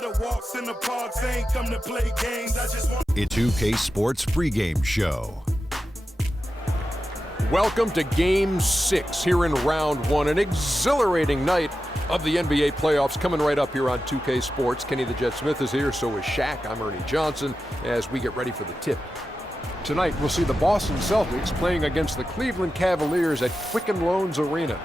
the walks in the parks, ain't come to play games. I just want. It's 2K Sports pregame show. Welcome to Game 6 here in Round 1. An exhilarating night of the NBA playoffs coming right up here on 2K Sports. Kenny the Jet Smith is here, so is Shaq. I'm Ernie Johnson as we get ready for the tip. Tonight, we'll see the Boston Celtics playing against the Cleveland Cavaliers at Quicken Loans Arena.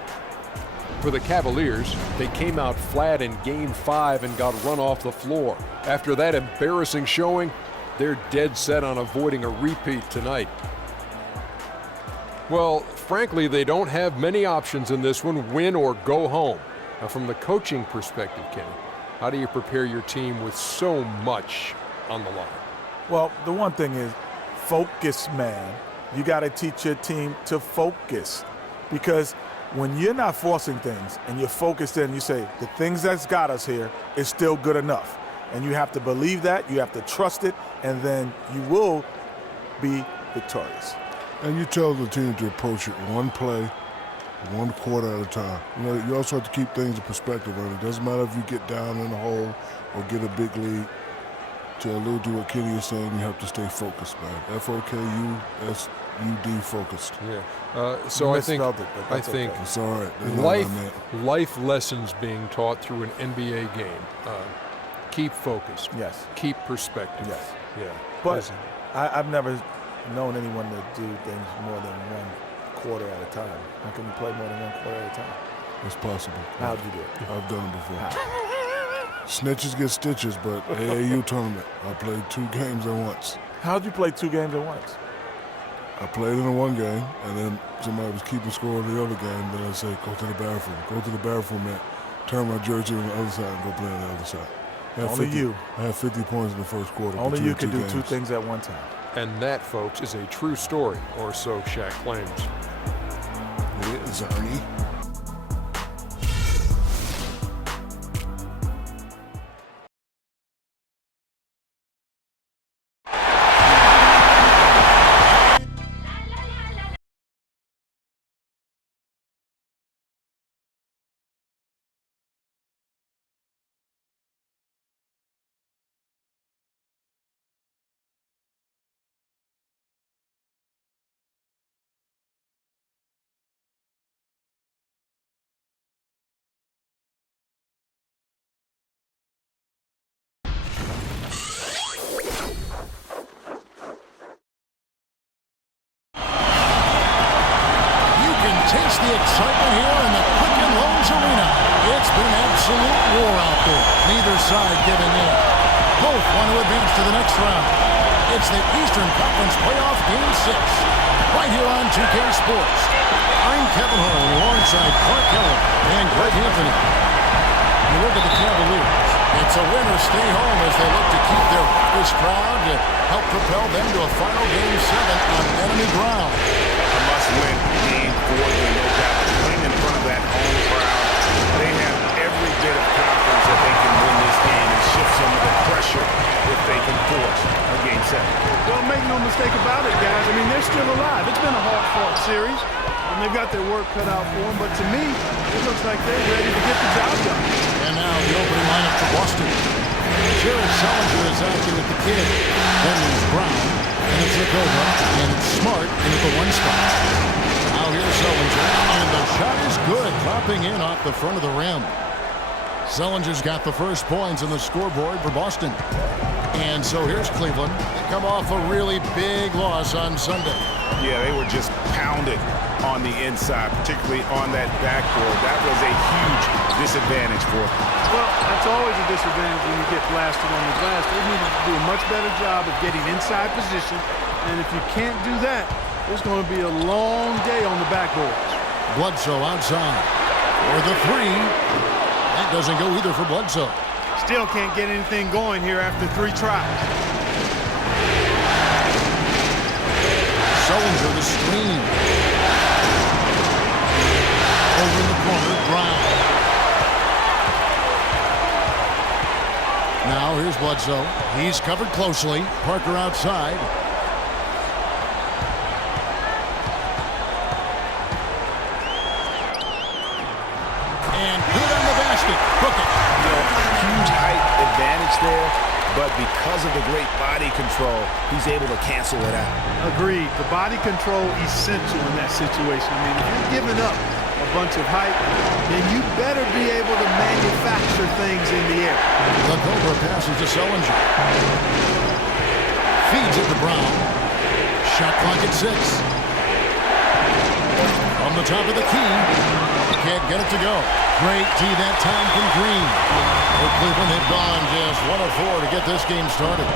For the Cavaliers, they came out flat in Game 5 and got run off the floor. After that embarrassing showing, they're dead set on avoiding a repeat tonight. Well, frankly, they don't have many options in this one, win or go home. Now, from the coaching perspective, Kenny, how do you prepare your team with so much on the line? Well, the one thing is focus, man. You got to teach your team to focus, because when you're not forcing things and you're focused in, you say, the things that's got us here is still good enough. And you have to believe that, you have to trust it, and then you will be victorious. And you tell the team to approach it one play, one quarter at a time. You know, you also have to keep things in perspective. It doesn't matter if you get down in the hole or get a big lead. To allude to what Kenny is saying, you have to stay focused, man. F-O-K-U-S-U-D, focused. Yeah. So I think okay. It's all right. Life lessons being taught through an NBA game. Keep focused. Yes. Keep perspective. Yes. Yeah. But I've never known anyone to do things more than one quarter at a time. How can you play more than one quarter at a time? It's possible. How'd you do it? I've done it before. Snitches get stitches, but AAU tournament, I played 2 games at once. How'd you play 2 games at once? I played in the one game, and then somebody was keeping score in the other game. Then I say, go to the bathroom. Go to the bathroom, man. Turn my jersey on the other side and go play on the other side. Only you. I had 50 points in the first quarter. Only you can do 2 things at one time. And that, folks, is a true story, or so Shaq claims. It is, Ernie. Taste the excitement here in the Quicken Loans Arena. It's been an absolute war out there. Neither side giving in. Both want to advance to the next round. It's the Eastern Conference Playoff Game 6. Right here on 2K Sports. I'm Kevin Hall alongside Clark Keller and Greg Anthony. You look at the Cavaliers. It's a win or stay home as they look to keep their raucous crowd to help propel them to a final Game 7 on enemy ground. A must-win game for them, no doubt. Playing in front of that home crowd, they have every bit of confidence that they can win this game and shift some of the pressure if they can force a Game 7. Well, make no mistake about it, guys. I mean, they're still alive. It's been a hard-fought series, and they've got their work cut out for them. But to me, it looks like they're ready to get the job done. And now the opening lineup for Boston. Jared Sullinger is out there with the kid. Then there's Brown, and it's Zakova, and it's Smart into the 1 spot. Now here's Sullinger, and the shot is good, dropping in off the front of the rim. Sullinger's got the first points on the scoreboard for Boston. And so here's Cleveland. They come off a really big loss on Sunday. Yeah, they were just pounded on the inside, particularly on that backboard. That was a huge disadvantage for them. Well, that's always a disadvantage when you get blasted on the glass. They need to do a much better job of getting inside position. And if you can't do that, there's going to be a long day on the backboards. Bledsoe outside. For the 3. That doesn't go either for Bledsoe. Still can't get anything going here after 3 tries. Sullinger the screen. Over in the corner, Brown. Now here's Bledsoe. He's covered closely. Parker outside. And good on the basket. Hook it. Huge height advantage there, but because of the great body control, he's able to cancel it out. Agreed. The body control essential in that situation. I mean, if you're giving up a bunch of height, then you better be able to manufacture things in the air. The Cobra passes to Sullinger. Feeds it to Brown. Shot clock at 6. From the top of the key. Can't get it to go. Great D that time from Green. Oh, Cleveland had gone just 1 of 4 to get this game started.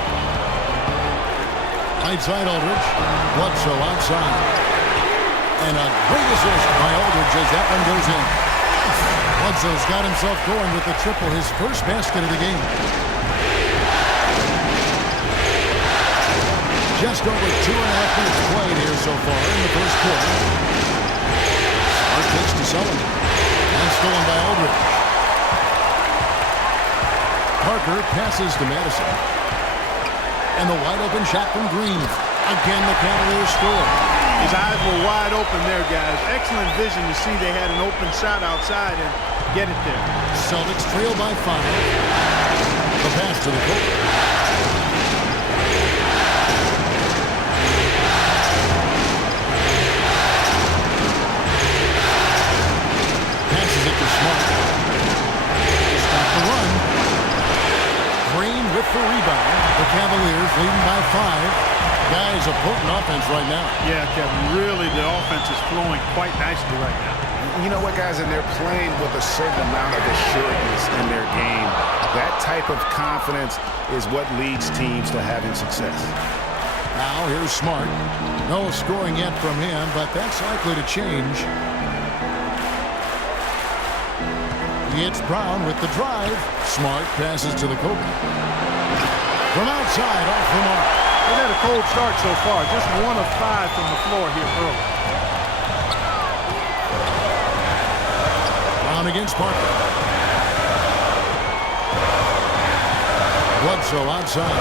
Right side Aldridge. Bledsoe outside. And a great assist by Aldridge as that one goes in. Bledsoe's got himself going with the triple, his first basket of the game. Just over 2.5 minutes played here so far in the first quarter. Smart pitch to Sullivan. And stolen by Aldridge. Parker passes to Madison. And the wide open shot from Green. Again, the Cavaliers score. His eyes were wide open there, guys. Excellent vision to see they had an open shot outside and get it there. Celtics trail by 5. The pass to the Cobra. Passes it to Smart. Stop the run. Green with the rebound. The Cavaliers leading by 5. Guys, a potent offense right now. Yeah, Kevin, really the offense is flowing quite nicely right now. You know what, guys, and they're playing with a certain amount of assuredness in their game. That type of confidence is what leads teams to having success. Now here's Smart. No scoring yet from him, but that's likely to change. It's Brown with the drive. Smart passes to the Cobra. From outside, off the mark. They've had a cold start so far. Just 1 of 5 from the floor here early. Brown against Parker. Bledsoe outside.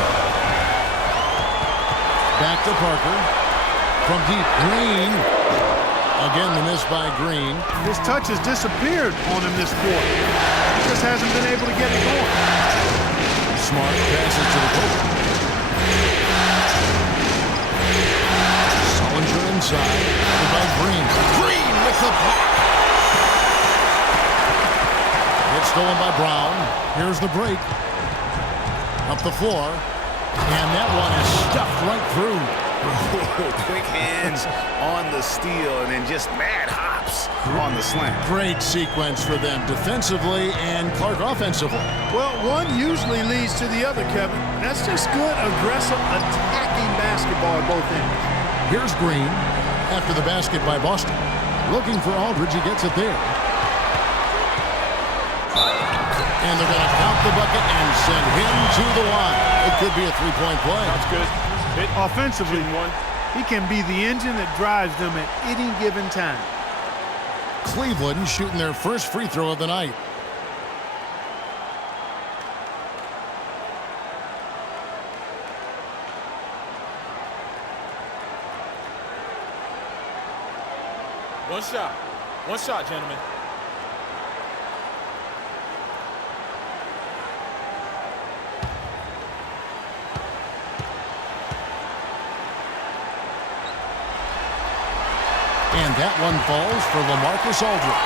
Back to Parker. From deep, Green. Again, the miss by Green. His touch has disappeared on him this quarter. He just hasn't been able to get it going. Smart passes to the Cobra. Sullinger inside. By Green. Green with the block. It's stolen by Brown. Here's the break. Up the floor. And that one is stuffed right through. Quick hands on the steal and then just mad hops on the slam. Great sequence for them defensively and Clark offensively. Well, one usually leads to the other, Kevin. That's just good, aggressive, attacking basketball at both ends. Here's Green after the basket by Boston. Looking for Aldridge. He gets it there. And they're going to count the bucket and send him to the line. It could be a three-point play. That's good. Offensively, he can be the engine that drives them at any given time. Cleveland shooting their first free throw of the night. One shot, gentlemen. And that one falls for LaMarcus Aldridge.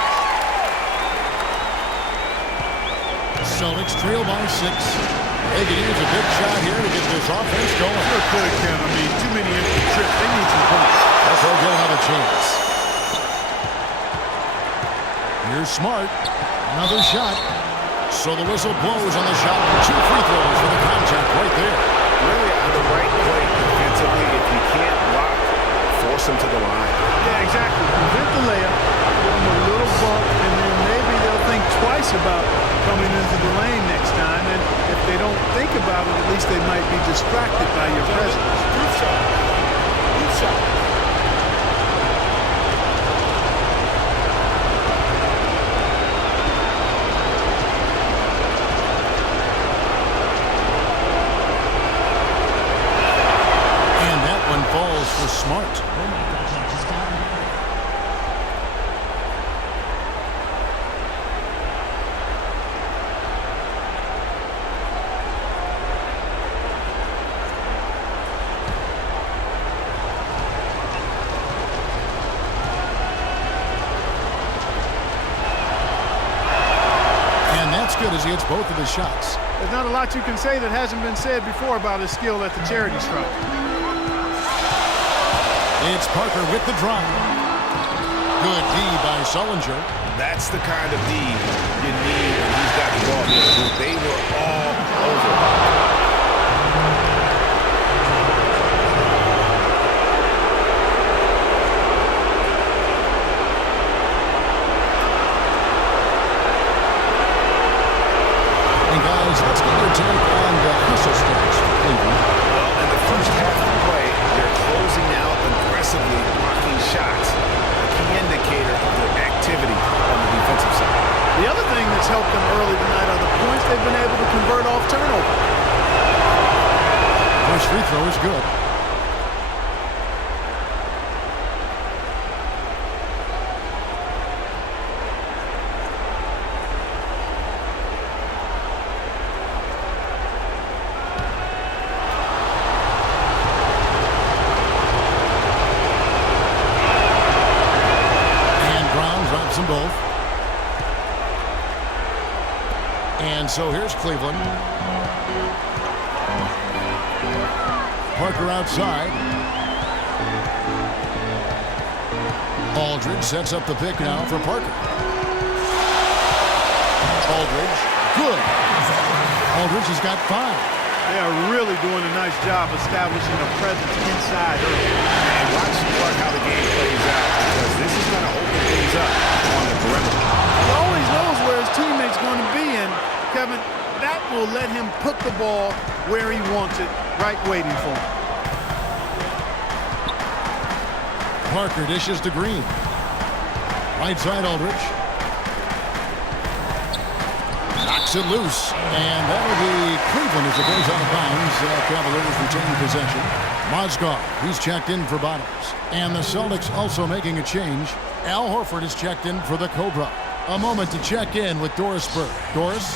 Celtics trail by 6. They could use a big shot here to get this offense going. Sure could, Ken. I mean, too many empty trips. They need some points. But they'll get another chance. Here's Smart. Another shot. So the whistle blows on the shot. 2 free throws for the contact right there. Really on the right play defensively. If you can't block, force him to the line. Yeah, exactly. Prevent the layup, give them a little bump, and then maybe they'll think twice about coming into the lane next time. And if they don't think about it, at least they might be distracted by your presence. Group shot. Group shot. And that one falls for Smart. as he hits both of his shots. There's not a lot you can say that hasn't been said before about his skill at the charity stripe. It's Parker with the drive. Good D by Sullinger. That's the kind of D you need when he's got the ball near the hoop. They were all over. Let's get your take on the hustle stats for Cleveland. Well, in the first half of the play, they're closing out aggressively, blocking shots, a key indicator of their activity on the defensive side. The other thing that's helped them early tonight are the points they've been able to convert off turnover. First free throw is good. Them both. And so here's Cleveland. Parker outside. Aldridge sets up the pick now for Parker. Aldridge, good. Aldridge has got 5. They are really doing a nice job establishing a presence inside early. And watch how the game plays out, because this is going to open things up on the perimeter. He always knows where his teammate's going to be, and Kevin, that will let him put the ball where he wants it, right waiting for him. Parker dishes to Green. Right side Aldridge. Knocks it loose, and that'll be Cleveland as it goes out of bounds. Cavaliers retain possession. Mozgov, he's checked in for Bottoms. And the Celtics also making a change. Al Horford is checked in for the Cobra. A moment to check in with Doris Burke. Doris?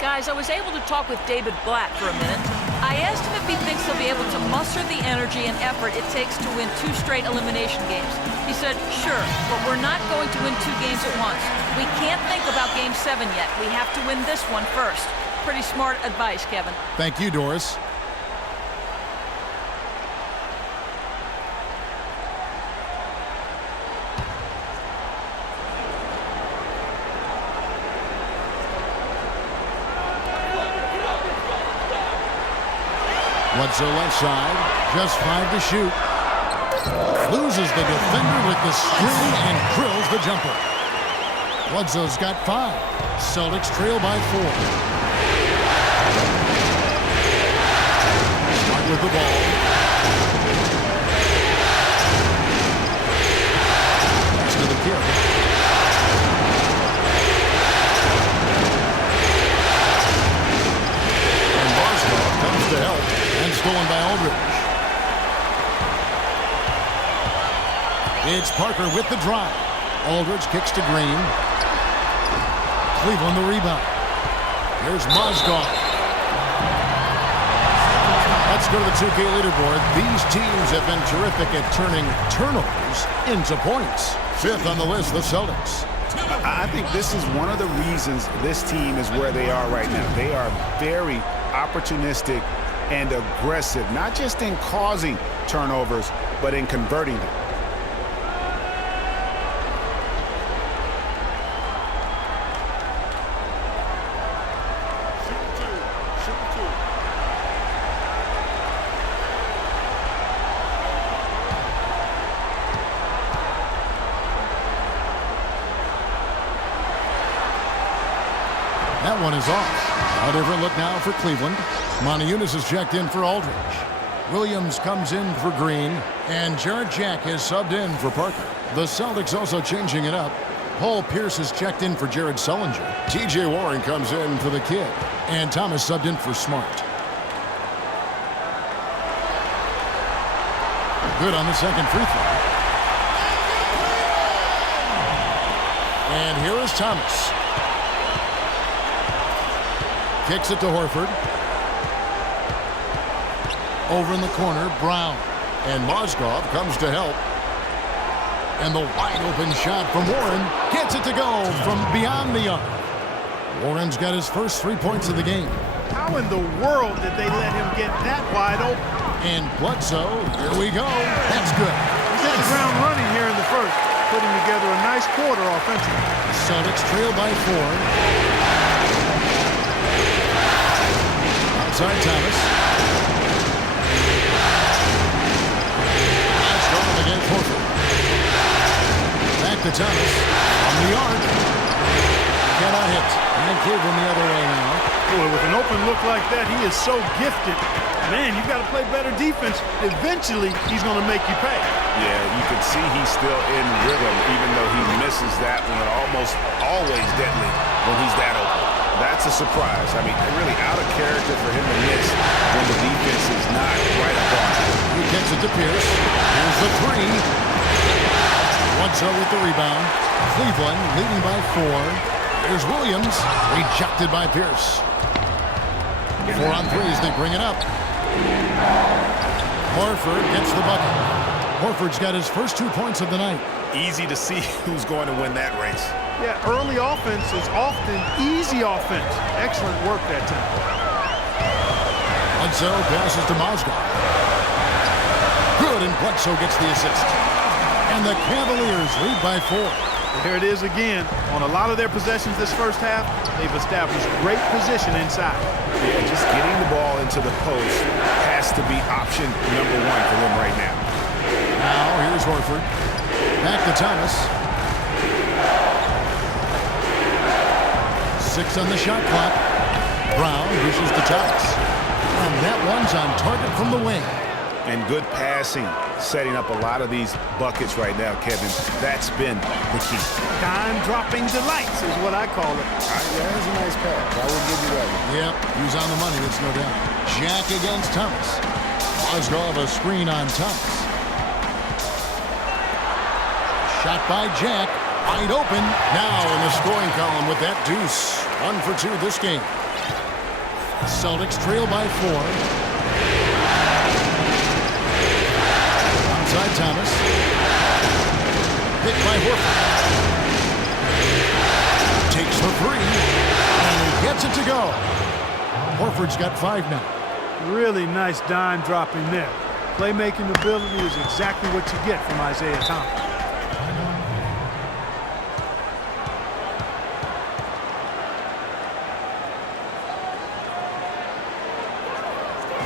Guys, I was able to talk with David Blatt for a minute. I asked him if he thinks he'll be able to muster the energy and effort it takes to win 2 straight elimination games. He said, sure, but we're not going to win 2 games at once. We can't think about Game 7 yet. We have to win this one first. Pretty smart advice, Kevin. Thank you, Doris. Bledsoe left side, just 5 to shoot. Loses the defender with the screen and drills the jumper. Bledsoe's got 5. Celtics trail by 4. Smart with the ball. Pass to the kid. Comes to help, and stolen by Aldridge. It's Parker with the drive. Aldridge kicks to Green. Cleveland the rebound. Here's Mozgov. Let's go to the 2K leaderboard. These teams have been terrific at turning turnovers into points. 5th on the list, the Celtics. I think this is one of the reasons this team is where they are right now. They are very opportunistic and aggressive, not just in causing turnovers, but in converting them. That one is off. A different look now for Cleveland. Monteunitas is checked in for Aldridge. Williams comes in for Green. And Jared Jack has subbed in for Parker. The Celtics also changing it up. Paul Pierce is checked in for Jared Sullinger. T.J. Warren comes in for the kid. And Thomas subbed in for Smart. Good on the second free throw. And here is Thomas. Kicks it to Horford. Over in the corner, Brown. And Mozgov comes to help. And the wide open shot from Warren gets it to go from beyond the arc. Warren's got his first 3 points of the game. How in the world did they let him get that wide open? And Bledsoe, here we go. That's good. He's hit the ground running here in the first, putting together a nice quarter offensively. Celtics trail by 4. Outside Thomas. That's gone against Horford. Back to Thomas. On the arc. Cannot hit. And Cleveland the other way now. Boy, with an open look like that, he is so gifted. Man, you got to play better defense. Eventually, he's going to make you pay. Yeah, you can see he's still in rhythm, even though he misses that one. Almost always deadly when he's that open. That's a surprise. I mean, really out of character for him to miss when the defense is not right up on him. He gets it to Pierce. Here's the 3. Bledsoe with the rebound. Cleveland leading by 4. Here's Williams, rejected by Pierce. 4 on 3s, they bring it up. Horford gets the bucket. Horford's got his first 2 points of the night. Easy to see who's going to win that race. Yeah, early offense is often easy offense. Excellent work that time. Bledsoe passes to Mozgov. Good, and Bledsoe gets the assist. And the Cavaliers lead by 4. Here it is again. On a lot of their possessions this first half, they've established great position inside. Yeah, just getting the ball into the post has to be option number 1 for them right now. Now, here's Horford. Back to Thomas. 6 on the shot clock. Brown dishes to Thomas. And that one's on target from the wing. And good passing, setting up a lot of these buckets right now, Kevin. That's been the key. Dime-dropping delights is what I call it. Yeah, that's a nice pass. I will give you that one. Yep, he's on the money, that's no doubt. Jack against Thomas. Mozgov a screen on Thomas. Shot by Jack. Wide open. Now in the scoring column with that deuce. 1 for 2 this game. Celtics trail by 4. Outside Thomas. Hit by Horford. Takes the 3. And he gets it to go. Horford's got 5 now. Really nice dime dropping there. Playmaking ability is exactly what you get from Isaiah Thomas.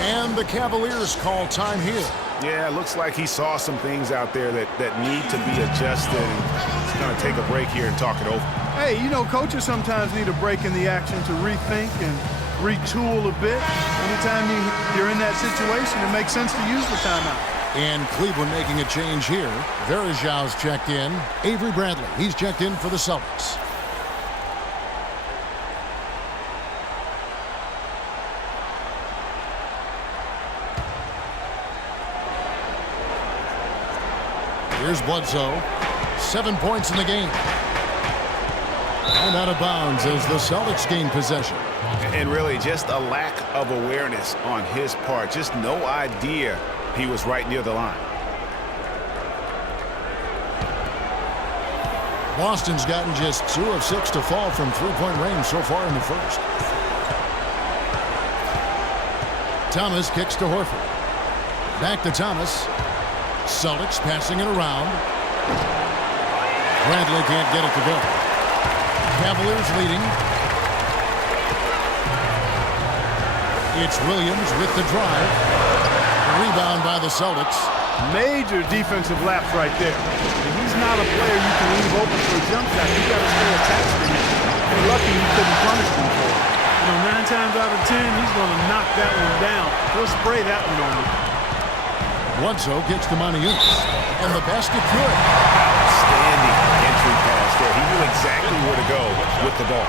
And the Cavaliers call time here. Yeah, it looks like he saw some things out there that need to be adjusted. And he's going to take a break here and talk it over. Hey, you know, coaches sometimes need a break in the action to rethink and retool a bit. Anytime you're in that situation, it makes sense to use the timeout. And Cleveland making a change here. Verajau's checked in. Avery Bradley, he's checked in for the Celtics. Here's Bledsoe. 7 points in the game. And out of bounds as the Celtics gain possession. And really just a lack of awareness on his part. Just no idea he was right near the line. Boston's gotten just 2 of 6 to fall from three-point range so far in the first. Thomas kicks to Horford. Back to Thomas. Celtics passing it around. Bradley can't get it to go. Cavaliers leading. It's Williams with the drive. Rebound by the Celtics. Major defensive lapse right there. And he's not a player you can leave open for a jump shot. You got to stay attached to him. You're lucky you couldn't punish him for it. You know, 9 times out of 10, he's going to knock that one down. He'll spray that one on you. Bledsoe gets to Maniunas. And the basket good. Outstanding entry pass there. He knew exactly where to go with the ball.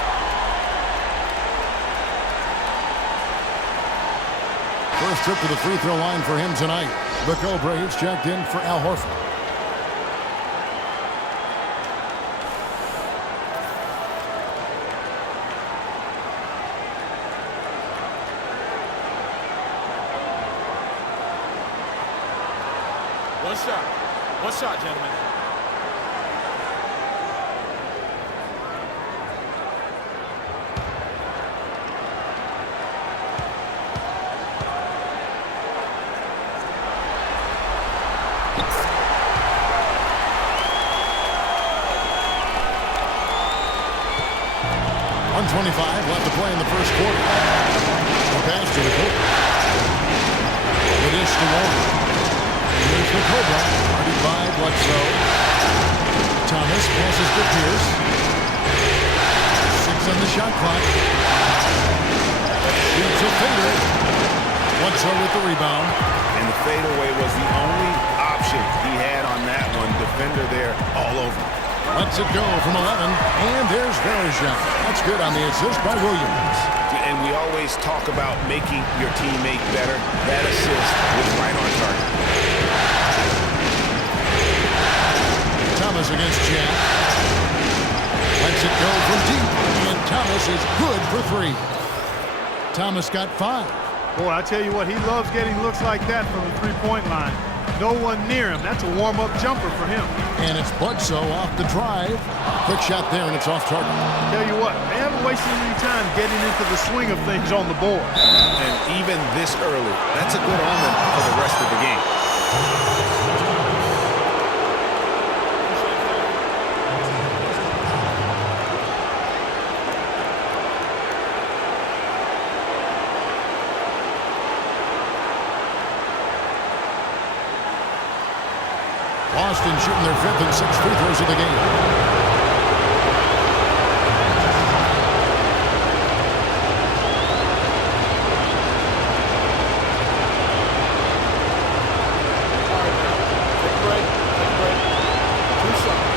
First trip to the free throw line for him tonight. The Braves checked in for Al Horford. One shot, gentlemen. 2:25 left to play in the first quarter. The pass to the Cobra. The dish to Warren. Here's the Cobra. Guarded by Bledsoe. Thomas passes to Pierce. 6 on the shot clock. Shoots a fader. Bledsoe with the rebound. And the fadeaway was the only option he had on that one. Defender there all over. Lets it go from 11. And there's Verjao. That's good on the assist by Williams. And we always talk about making your teammate better. That assist was right on target. Thomas against Jack. Lets it go from deep. And Thomas is good for 3. Thomas got 5. Boy, I tell you what, he loves getting looks like that from the three-point line. No one near him. That's a warm-up jumper for him. And it's Bledsoe off the drive. Quick shot there, and it's off target. Tell you what, they haven't wasted any time getting into the swing of things on the board. And even this early, that's a good omen for the rest of the game. Boston shooting their 5th and 6th free throws of the game. Take a break. Take a break. 2 shots.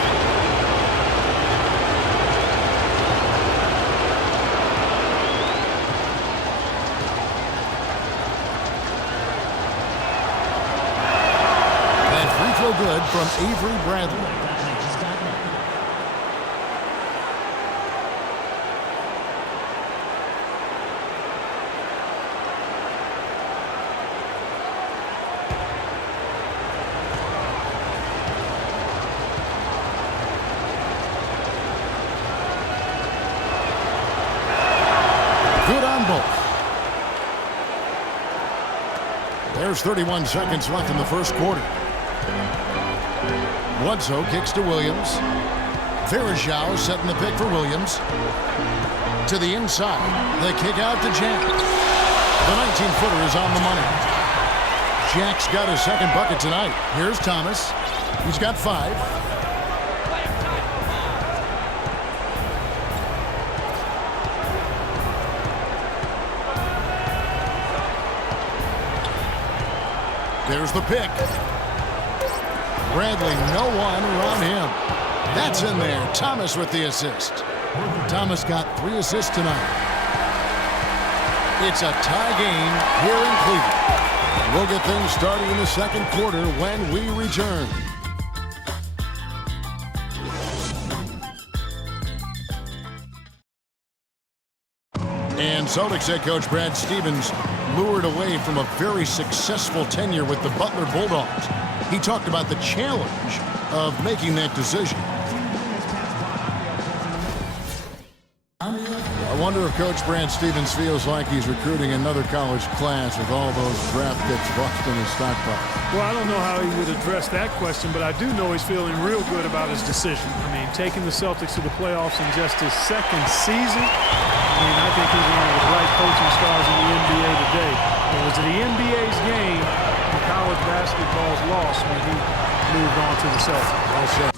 Good from Avery Bradley. Good on both. There's 31 seconds left in the first quarter. Bledsoe kicks to Williams. Verjao setting the pick for Williams. To the inside. The kick out to Jack. The 19-footer is on the money. Jack's got his second bucket tonight. Here's Thomas. He's got 5. There's the pick. Bradley, no one around him. That's in there. Thomas with the assist. Thomas got 3 assists tonight. It's a tie game here in Cleveland. We'll get things started in the second quarter when we return. And Celtics head coach Brad Stevens lured away from a very successful tenure with the Butler Bulldogs. He talked about the challenge of making that decision. I wonder if Coach Brad Stevens feels like he's recruiting another college class with all those draft picks Boston has stockpiled. Well, I don't know how he would address that question, but I do know he's feeling real good about his decision. I mean, taking the Celtics to the playoffs in just his 2nd season, I mean, I think he's one of the bright coaching stars in the NBA today. It was the NBA's game and college basketball's loss when he moved on to the Celtics. Well said.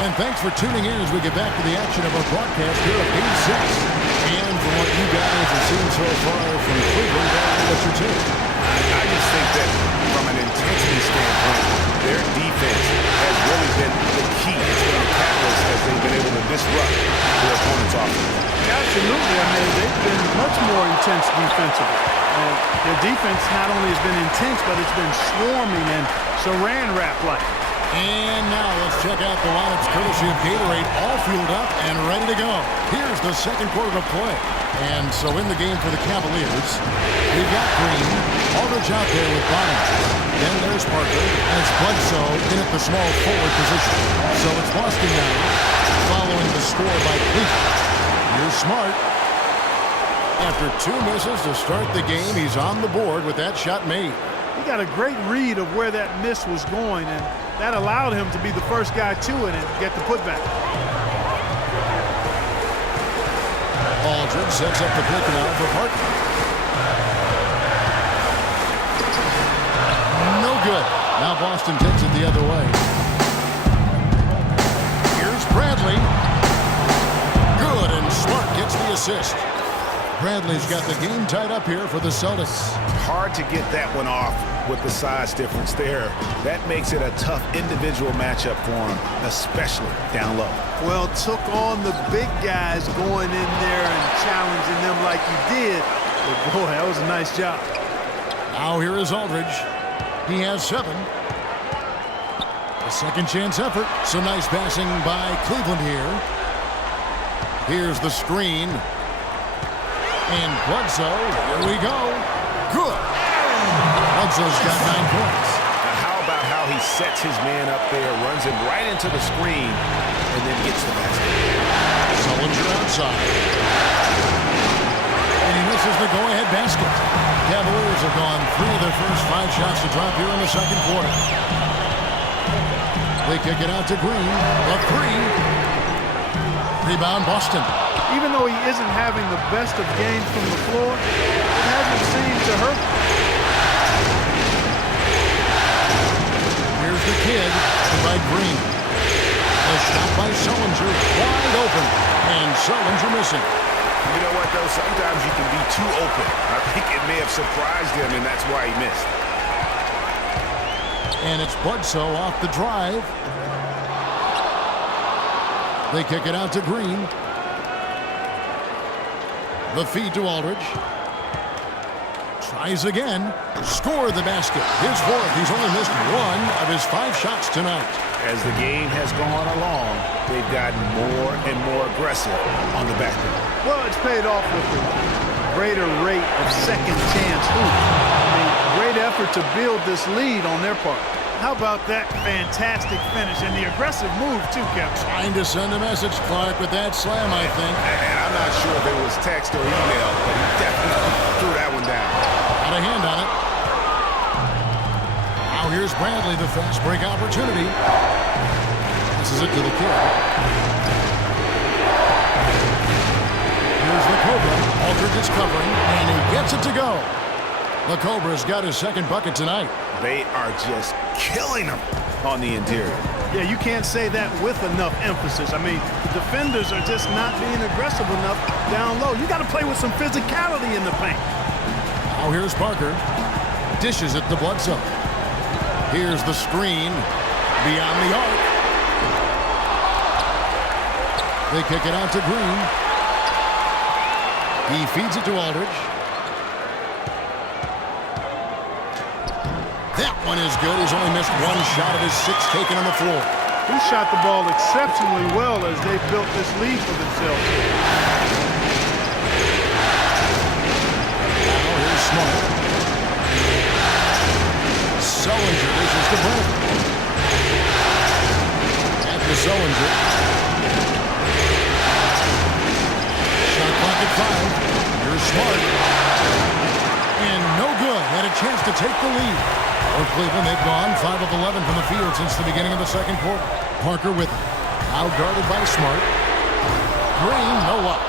And thanks for tuning in as we get back to the action of our broadcast here at Game 6. And from what you guys have seen so far from Cleveland, what's your take? I just think that from an intensity standpoint, their defense has really been the key. It's been the catalyst as they've been able to disrupt their opponent's offense. Absolutely. I mean, they've been much more intense defensively defense not only has been intense, but it's been swarming and saran wrap-like. And now let's check out the lineups courtesy of Gatorade, all fueled up and ready to go. Here's the second quarter of play. And so in the game for the Cavaliers, we've got Green, Aldridge out there with Bonham. Then there's Parker, and it's Bledsoe in at the small forward position. So it's Boston now, following the score by Cleveland. You're smart. After 2 misses to start the game, he's on the board with that shot made. He got a great read of where that miss was going, and that allowed him to be the first guy to it and get the putback. Aldridge sets up the pick now for Parker. No good. Now Boston takes it the other way. Here's Bradley. Good, and Smart gets the assist. Bradley's got the game tied up here for the Celtics. Hard to get that one off with the size difference there. That makes it a tough individual matchup for him, especially down low. Well, took on the big guys going in there and challenging them like he did. But boy, that was a nice job. Now here is Aldridge. He has 7. A second chance effort. So nice passing by Cleveland here. Here's the screen. And Bledsoe, here we go. Good. Bledsoe's got 9 points. Now how about how he sets his man up there, runs him right into the screen, and then gets the basket. Sullinger outside. And he misses the go-ahead basket. Cavaliers have gone 3 of their first 5 shots to drop here in the second quarter. They kick it out to Green. A 3. Rebound Boston. Even though he isn't having the best of games from the floor, it hasn't seemed to hurt. Here's the kid by Green. A shot by Sullinger, wide open, and Sullinger missing. You know what, though? Sometimes you can be too open. I think it may have surprised him, and that's why he missed. And it's Bledsoe off the drive. They kick it out to Green. The feed to Aldridge. Tries again. Score the basket. His 4th. He's only missed 1 of his 5 shots tonight. As the game has gone along, they've gotten more and more aggressive on the backcourt. Well, it's paid off with a greater rate of second chance hoops. I mean, great effort to build this lead on their part. How about that fantastic finish and the aggressive move, too, Kevin? Trying to send a message, Clark, with that slam, I think. And I'm not sure if it was text or email, but he definitely threw that one down. Got a hand on it. Now here's Bradley, the fast break opportunity. This is it to the kid. Here's the Cobra. Aldridge is covering, and he gets it to go. The Cobra's got his 2nd bucket tonight. They are just killing them on the interior. Yeah, you can't say that with enough emphasis. I mean, the defenders are just not being aggressive enough down low. You got to play with some physicality in the paint. Now here's Parker. Dishes it to Bledsoe. Here's the screen beyond the arc. They kick it out to Green. He feeds it to Aldridge. That one is good. He's only missed 1 shot of his 6 taken on the floor. He shot the ball exceptionally well as they built this lead for themselves. Now here's Smart. Sullinger dishes to Bradley. Back to Sullinger. Shot clock at 5. Here's Smart. And no good. Had a chance to take the lead. For Cleveland, they've gone 5 of 11 from the field since the beginning of the second quarter. Parker with it. Now guarded by Smart. Green, no luck.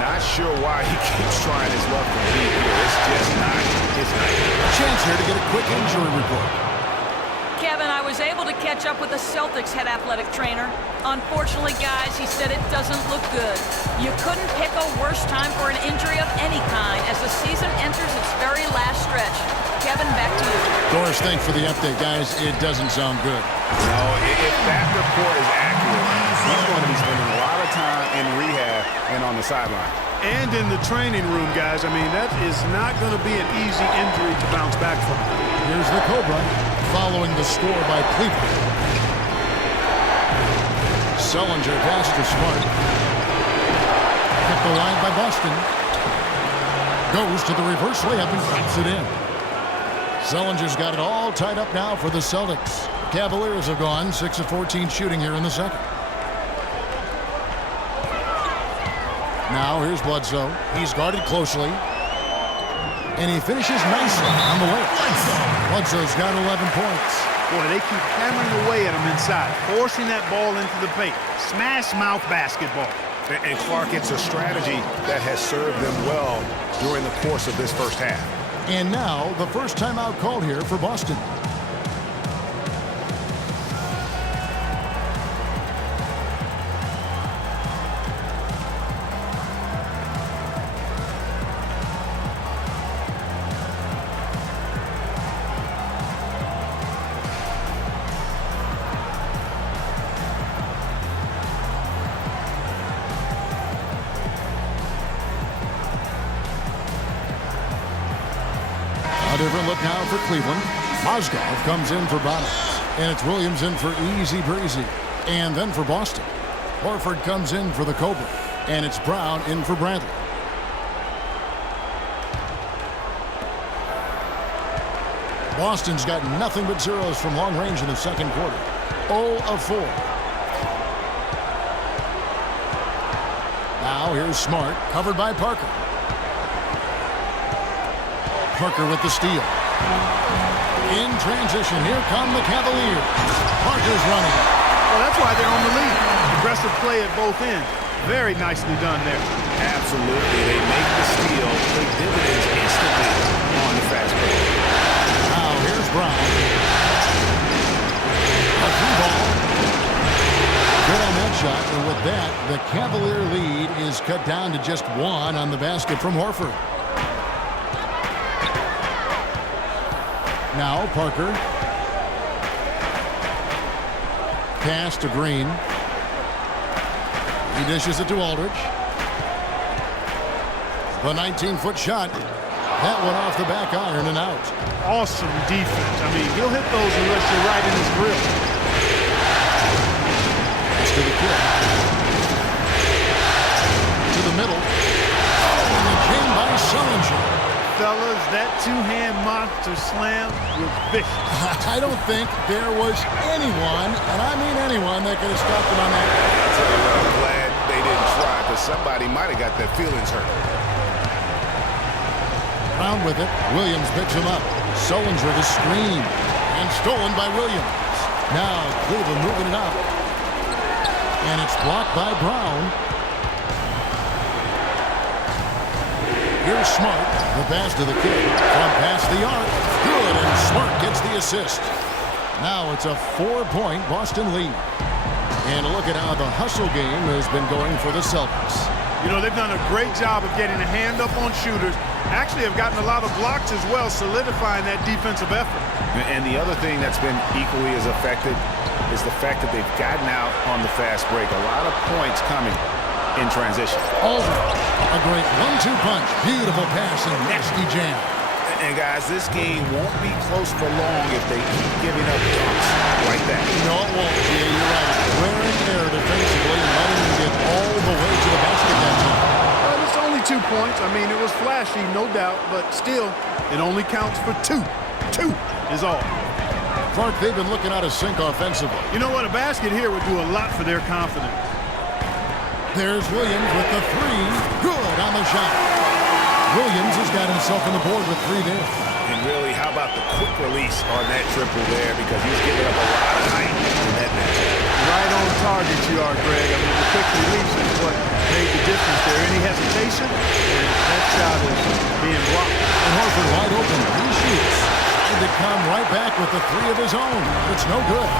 Not sure why he keeps trying his luck from deep here. It's just not his night. A chance here to get a quick injury report. Kevin, I was able to catch up with the Celtics head athletic trainer. Unfortunately, guys, he said it doesn't look good. You couldn't pick a worse time for an injury of any kind as the season enters its very last stretch. Kevin, back to you. Doris, thanks for the update, guys. It doesn't sound good. No, if that report is accurate, he's going to be spending a lot of time in rehab and on the sideline. And in the training room, guys. I mean, that is not going to be an easy injury to bounce back from. Here's the Cobra following the score by Cleveland. Sullinger pass to Smart. Kept the line by Boston. Goes to the reverse layup and drops it in. Sullinger's got it all tied up now for the Celtics. Cavaliers have gone 6 of 14 shooting here in the second. Now here's Bledsoe. He's guarded closely. And he finishes nicely on the way. Bledsoe's got 11 points. Boy, they keep hammering away at him inside, forcing that ball into the paint. Smash mouth basketball. And Clark, it's a strategy that has served them well during the course of this first half. And now the first timeout called here for Boston. A different look now for Cleveland. Mozgov comes in for Bottoms. And it's Williams in for Easy Breezy. And then for Boston, Horford comes in for the Cobra. And it's Brown in for Bradley. Boston's got nothing but zeros from long range in the second quarter. 0 of 4. Now here's Smart, covered by Parker. Parker with the steal. In transition, here come the Cavaliers. Parker's running. Well, that's why they're on the lead. Aggressive play at both ends. Very nicely done there. Absolutely. They make the steal, pay dividends instantly on the fast break. Now here's Brown. A free ball. Good on that shot. And with that, the Cavalier lead is cut down to just 1 on the basket from Horford. Now Parker. Pass to Green. He dishes it to Aldridge. The 19-foot shot. That one off the back iron and out. Awesome defense. I mean, he'll hit those unless you're right in his grill. Pass to the kid. To the middle. And the chain by Sullinger. Fellas, that two-hand monster slam was vicious. I don't think there was anyone, and I mean anyone, that could have stopped him on that. I'm glad they didn't try, because somebody might have got their feelings hurt. Brown with it. Williams picks him up. Sullinger the screen. And stolen by Williams. Now Cleveland moving it up. And it's blocked by Brown. Here's Smart. The pass to the kid. From past the arc. Good, and Smart gets the assist. Now it's a 4-point Boston lead. And a look at how the hustle game has been going for the Celtics. You know, they've done a great job of getting a hand up on shooters. Actually have gotten a lot of blocks as well, solidifying that defensive effort. And the other thing that's been equally as effective is the fact that they've gotten out on the fast break. A lot of points coming in transition. Aldridge, a great 1-2 punch. Beautiful pass and nasty jam. And guys, this game won't be close for long if they keep giving up dunks like that. No, it won't. Yeah, you're right. Wearing air defensively and letting them get all the way to the basket that time. Well, it's only 2 points. I mean, it was flashy, no doubt, but still, it only counts for 2. 2 is all. Clark, they've been looking out of sync offensively. You know what? A basket here would do a lot for their confidence. There's Williams with the 3. Good on the shot. Williams has got himself on the board with 3 there. And really, how about the quick release on that triple there, because he's giving up a lot of height in that matchup. Right on target you are, Greg. I mean, the quick release is what made the difference there. Any hesitation, and that shot is being blocked. And Horford wide open. He shoots. And to come right back with the 3 of his own. It's no good.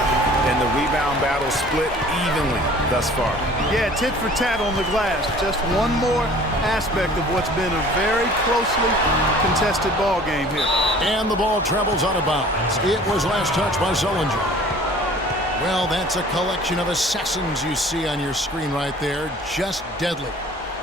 And the rebound battle split evenly thus far. Yeah, tit for tat on the glass. Just one more aspect of what's been a very closely contested ball game here. And the ball travels out of bounds. It was last touched by Sullinger. Well, that's a collection of assassins you see on your screen right there. Just deadly.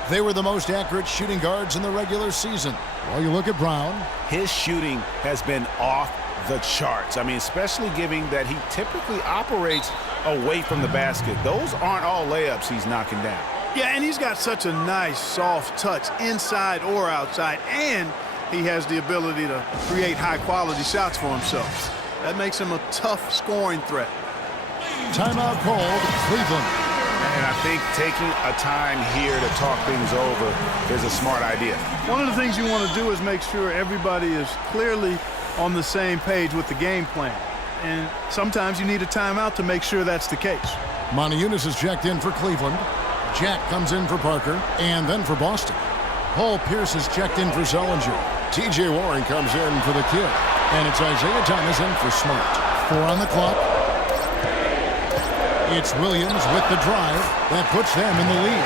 They were the most accurate shooting guards in the regular season. Well, you look at Brown. His shooting has been off the charts. I mean, especially given that he typically operates away from the basket. Those aren't all layups he's knocking down. Yeah, and he's got such a nice, soft touch inside or outside, and he has the ability to create high-quality shots for himself. That makes him a tough scoring threat. Timeout called, Cleveland. And I think taking a time here to talk things over is a smart idea. One of the things you want to do is make sure everybody is clearly on the same page with the game plan. And sometimes you need a timeout to make sure that's the case. Moniunas is checked in for Cleveland. Jack comes in for Parker, and then for Boston. Paul Pierce is checked in for Zellinger. T.J. Warren comes in for the kid. And it's Isaiah Thomas in for Smart. 4 on the clock. It's Williams with the drive. That puts them in the lead.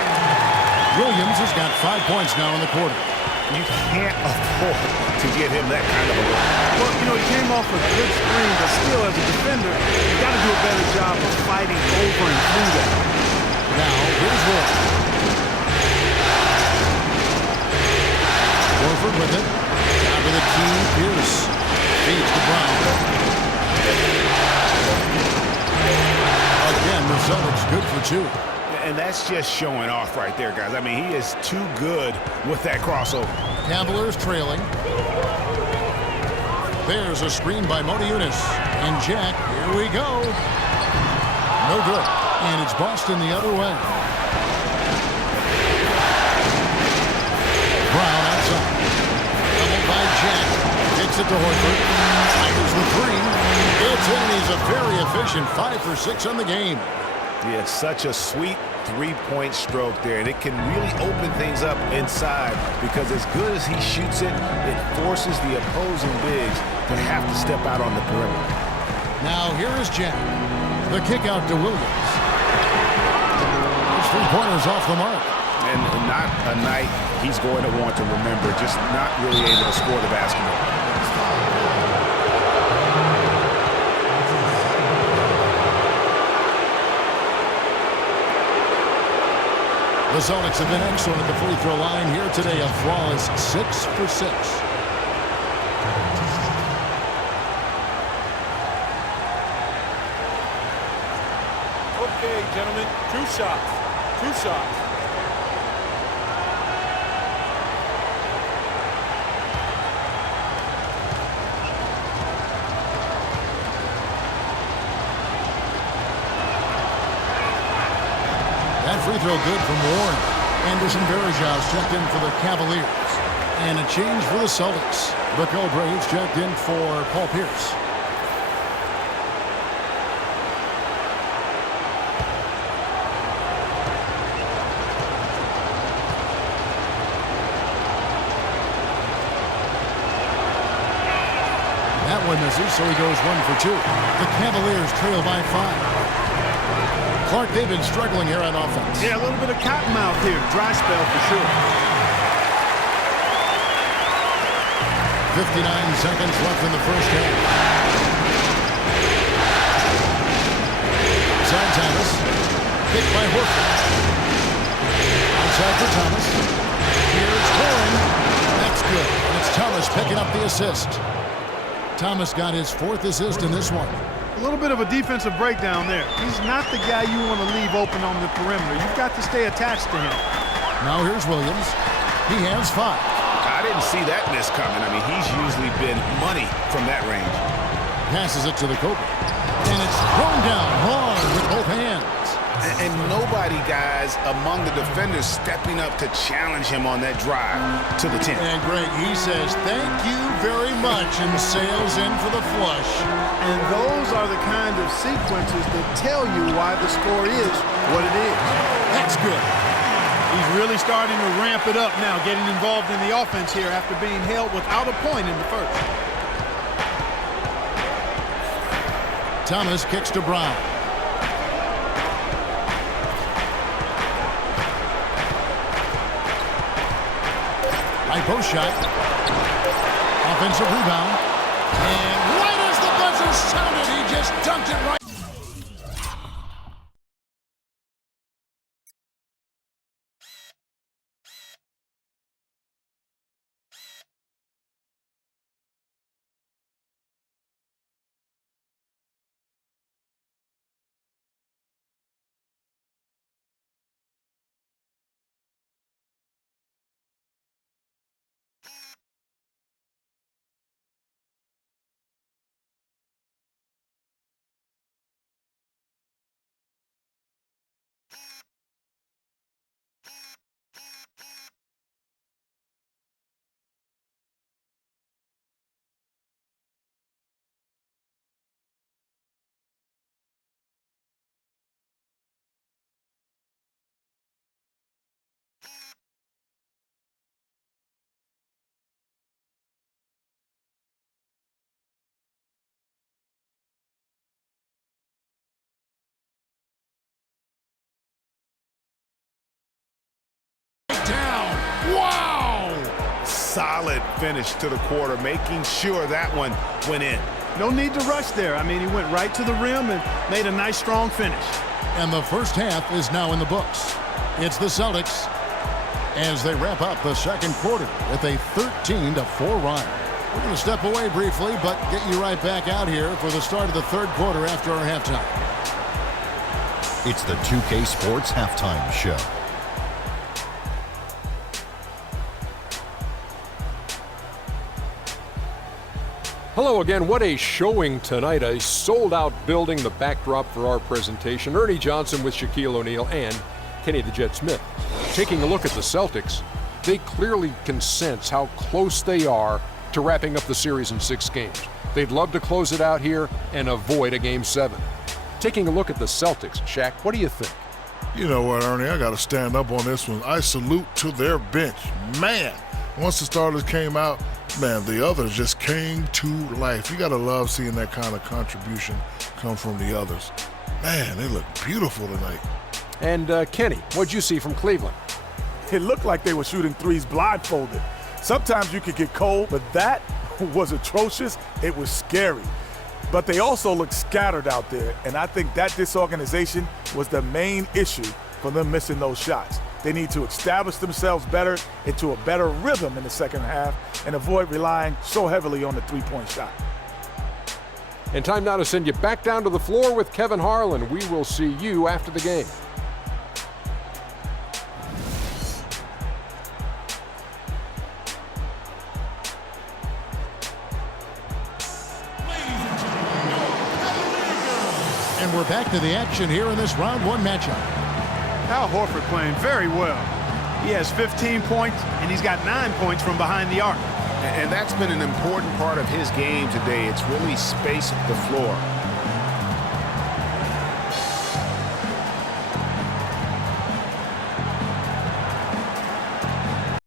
Williams has got 5 points now in the quarter. You can't afford to get him that kind of a look. Well, you know, he came off a good screen, but still, as a defender, you got to do a better job of fighting over and through that. Now, here's Warren. Warford with it. Top of the key, Pierce. Feeds to Brown. Again, the Celtics good for 2. And that's just showing off right there, guys. I mean, he is too good with that crossover. Cavaliers trailing. There's a screen by Moniunas. And Jack, here we go. No good. And it's Boston the other way. Brown outside. Doubled by Jack. Kicks it to Horford. Fires the 3. It's in. He's a very efficient 5 for 6 on the game. Yeah, such a sweet three-point stroke there, and it can really open things up inside because as good as he shoots it, it forces the opposing bigs to have to step out on the perimeter. Now here is Jack. The kick out to Williams. His 3-pointers off the mark. And not a night he's going to want to remember, just not really able to score the basketball. The Celtics have been excellent at the free throw line here today. A flawless 6 for 6. Okay, gentlemen, 2 shots. 2 shots. That free throw good from Warren. Anderson Varejão's checked in for the Cavaliers. And a change for the Celtics. Bacot Braves checked in for Paul Pierce. That one misses, so he goes 1 for 2. The Cavaliers trail by 5. Clark, they've been struggling here on offense. Yeah, a little bit of cottonmouth here. Dry spell for sure. 59 seconds left in the first half. Outside Thomas. Picked by Horford. Outside for Thomas. Here's Warren. That's good. It's Thomas picking up the assist. Thomas got his 4th assist in this one. A little bit of a defensive breakdown there. He's not the guy you want to leave open on the perimeter. You've got to stay attached to him. Now here's Williams. He has 5. I didn't see that miss coming. I mean, he's usually been money from that range. Passes it to the Cobra. And it's thrown down hard with both hands. And nobody, guys, among the defenders stepping up to challenge him on that drive to the 10. And Greg, he says, thank you very much, and sails in for the flush. And those are the kind of sequences that tell you why the score is what it is. That's good. He's really starting to ramp it up now, getting involved in the offense here after being held without a point in the first. Thomas kicks to Brown. High post shot. Offensive rebound. And right as the buzzer sounded, he just dunked it right. solid finish to the quarter, making sure that one went in. No need to rush there. I mean, he went right to the rim and made a nice, strong finish. And the first half is now in the books. It's the Celtics as they wrap up the second quarter with a 13-4 run. We're going to step away briefly, but get you right back out here for the start of the third quarter after our halftime. It's the 2K Sports Halftime Show. Hello again. What a showing tonight. A sold-out building, the backdrop for our presentation. Ernie Johnson with Shaquille O'Neal and Kenny the Jet Smith. Taking a look at the Celtics, they clearly can sense how close they are to wrapping up the series in 6 games. They'd love to close it out here and avoid a Game 7. Taking a look at the Celtics, Shaq, what do you think? You know what, Ernie? I got to stand up on this one. I salute to their bench. Man, once the starters came out, man, the others just came to life. You got to love seeing that kind of contribution come from the others. Man, they look beautiful tonight. And Kenny, what'd you see from Cleveland? It looked like they were shooting threes blindfolded. Sometimes you could get cold, but that was atrocious. It was scary. But they also looked scattered out there, and I think that disorganization was the main issue for them missing those shots. They need to establish themselves better into a better rhythm in the second half and avoid relying so heavily on the three-point shot. And time now to send you back down to the floor with Kevin Harlan. We will see you after the game. And we're back to the action here in this round 1 matchup. Al Horford playing very well. He has 15 points, and he's got 9 points from behind the arc. And that's been an important part of his game today. It's really spaced the floor.